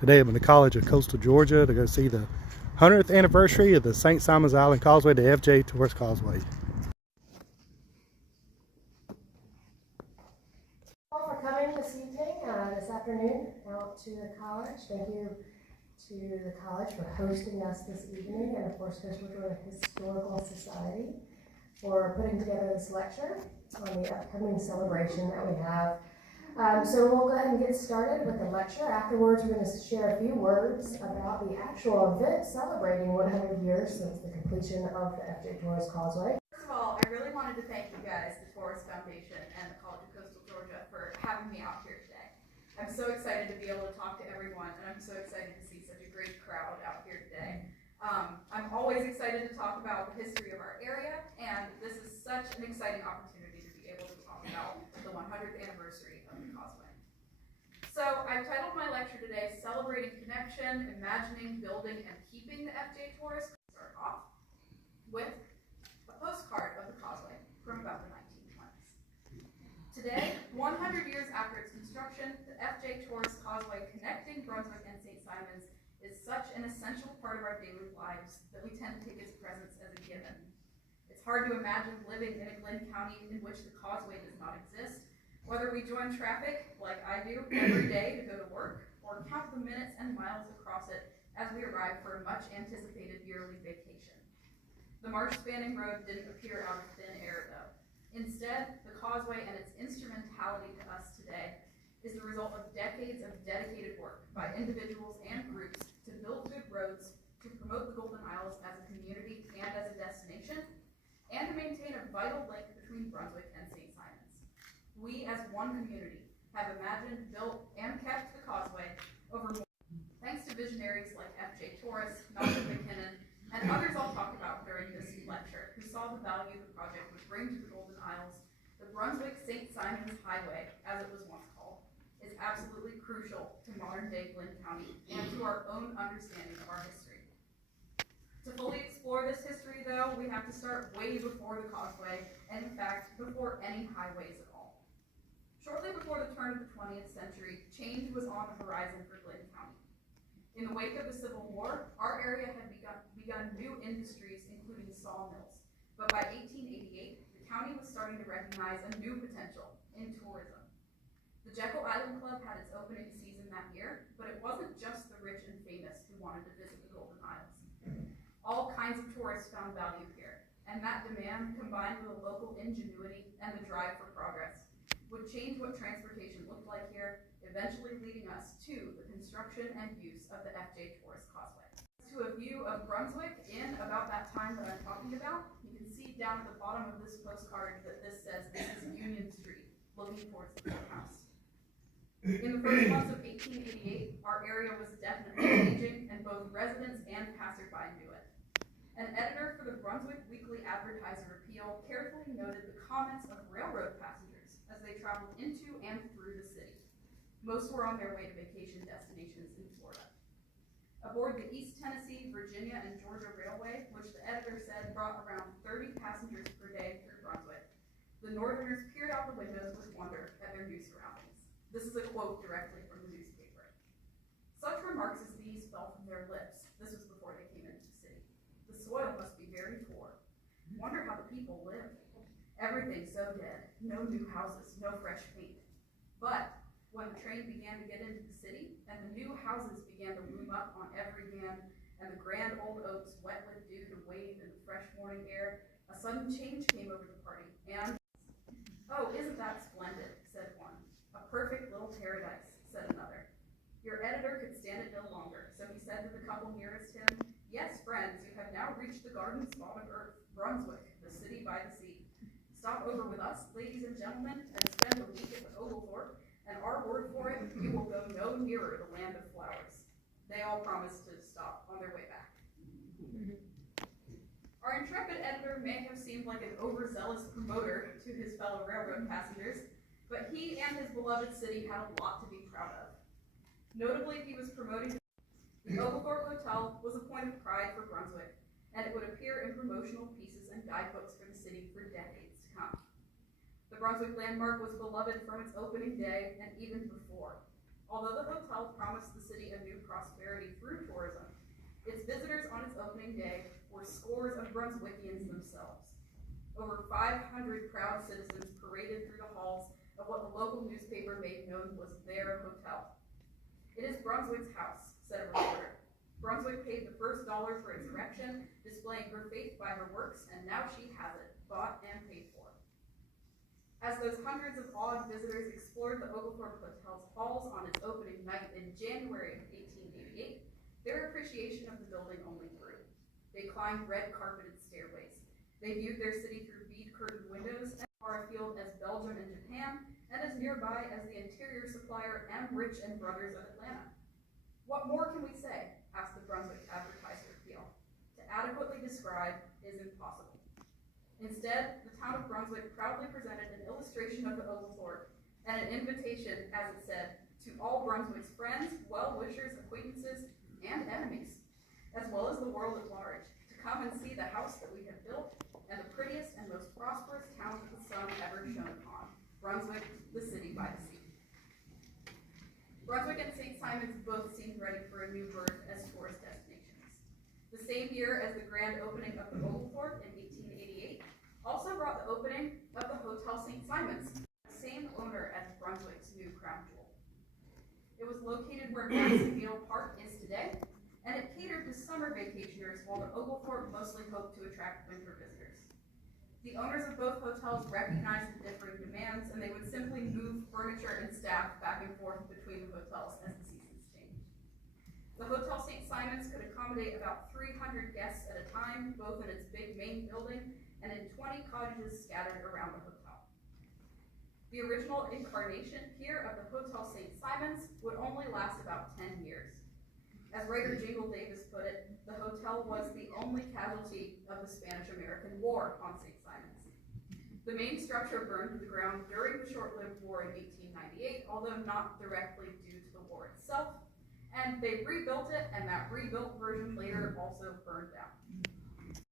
Today I'm in the College of Coastal Georgia to go see the 100th anniversary of the St. Simons Island Causeway, the FJ Tourist Causeway. All for coming this evening, this afternoon out to the college. Thank you to the college for hosting us this evening, and of course Coastal Georgia Historical Society for putting together this lecture on the upcoming celebration that we have. So we'll go ahead and get started with the lecture. Afterwards, we're going to share a few words about the actual event celebrating 100 years since the completion of the FJ Tourist Causeway. First of all, I really wanted to thank you guys, the Tourist Foundation and the College of Coastal Georgia, for having me out here today. I'm so excited to be able to talk to everyone, and I'm so excited to see such a great crowd out here today. I'm always excited to talk about the history of our area, and this is such an exciting opportunity to be able to talk about the 100th anniversary of the Causeway. So I've titled my lecture today, Celebrating Connection, Imagining, Building, and Keeping the FJ Tourist. Start off with a postcard of the Causeway from about the 1920s. Today, 100 years after its construction, the FJ Tourist Causeway connecting Brunswick and St. Simons is such an essential part of our daily lives that we tend to take its presence as a given. It's hard to imagine living in a Glenn County in which the Causeway does not exist, whether we join traffic, like I do, every day to go to work, or count the minutes and miles across it as we arrive for a much anticipated yearly vacation. The marsh-spanning road didn't appear out of thin air, though. Instead, the Causeway and its instrumentality to us today is the result of decades of dedicated work by individuals and groups to build good roads, to promote the Golden Isles as a community and as a destination, and to maintain a vital link between Brunswick and St. Simons. We, as one community, have imagined, built, and kept the Causeway over more. Thanks to visionaries like F.J. Torres, Malcolm McKinnon, and others I'll talk about during this lecture, who saw the value the project would bring to the Golden Isles, the Brunswick-St. Simons Highway, as it was once called, is absolutely crucial to modern-day Glenn County and to our own understanding of our history. To fully explore this history, though, we have to start way before the Causeway, and in fact, before any highways at all. Shortly before the turn of the 20th century, change was on the horizon for Glenn County. In the wake of the Civil War, our area had begun new industries, including sawmills. But by 1888, the county was starting to recognize a new potential in tourism. The Jekyll Island Club had its opening season that year, but it wasn't just the rich and famous who wanted to visit the Golden Isles. All kinds of tourists found value here, and that demand, combined with a local ingenuity and the drive for progress, would change what transportation looked like here, eventually leading us to the construction and use of the FJ Tourist Causeway. To a view of Brunswick in about that time that I'm talking about, you can see down at the bottom of this postcard that this says this is Union Street, looking towards the courthouse. In the first months of 1888, our area was definitely changing, and both residents and passerby knew it. An editor for the Brunswick Weekly Advertiser Appeal carefully noted the comments of railroad passengers as they traveled into and through the city. Most were on their way to vacation destinations in Florida. Aboard the East Tennessee, Virginia, and Georgia Railway, which the editor said brought around 30 passengers per day through Brunswick, the Northerners peered out the windows with wonder at their new surroundings. This is a quote directly from the newspaper. Such remarks as these fell from their lips. This was before they came into the city. The soil must be very poor. Wonder how the people live. Everything so dead. No new houses, no fresh paint. But when the train began to get into the city, and the new houses began to loom up on every hand, and the grand old oaks wet with dew to wave in the fresh morning air, a sudden change came over the party, and "Oh, isn't that splendid," said one. "A perfect little paradise," said another. Your editor could stand it no longer, so he said to the couple nearest him, "Yes, friends, you have now reached the garden spot of earth, Brunswick, the city by the sea. Stop over with us, ladies and gentlemen, and spend a week at the Oglethorpe, and our word for it, you will go no nearer the land of flowers." They all promised to stop on their way back. Our intrepid editor may have seemed like an overzealous promoter to his fellow railroad passengers, but he and his beloved city had a lot to be proud of. Notably, he was promoting the Oglethorpe Hotel was a point of pride for Brunswick, and it would appear in promotional pieces and guidebooks for the city for decades to come. The Brunswick landmark was beloved from its opening day and even before. Although the hotel promised the city a new opening day were scores of Brunswickians themselves. Over 500 proud citizens paraded through the halls of what the local newspaper made known was their hotel. "It is Brunswick's house," said a reporter. "Brunswick paid the first dollar for its erection, displaying her faith by her works, and now she has it, bought and paid for." As those hundreds of awed visitors explored the Oglethorpe Hotel's halls on its opening night in January of 1888, their appreciation of the building only grew. They climbed red-carpeted stairways. They viewed their city through bead-curtained windows as far afield as Belgium and Japan, and as nearby as the interior supplier M. Rich and Brothers of Atlanta. "What more can we say?" asked the Brunswick Advertiser Field. "To adequately describe is impossible." Instead, the town of Brunswick proudly presented an illustration of the Oglethorpe and an invitation, as it said, to all Brunswick's friends, well-wishers, acquaintances, and enemies, as well as the world at large, to come and see the house that we have built and the prettiest and most prosperous town that the sun ever shone upon, Brunswick, the city by the sea. Brunswick and St. Simons both seemed ready for a new birth as tourist destinations. The same year as the grand opening of the Oglethorpe in 1888 also brought the opening of the Hotel St. Simons, the same owner as Brunswick's new crown jewel. It was located where Madisonville Park is today, and it catered to summer vacationers while the Oglethorpe mostly hoped to attract winter visitors. The owners of both hotels recognized the differing demands, and they would simply move furniture and staff back and forth between the hotels as the seasons changed. The Hotel St. Simons could accommodate about 300 guests at a time, both in its big main building and in 20 cottages scattered around the hotel. The original incarnation here of the Hotel St. Simons would only last about 10 years. As writer Jingle Davis put it, the hotel was the only casualty of the Spanish-American War on St. Simons. The main structure burned to the ground during the short-lived war in 1898, although not directly due to the war itself, and they rebuilt it, and that rebuilt version later also burned down.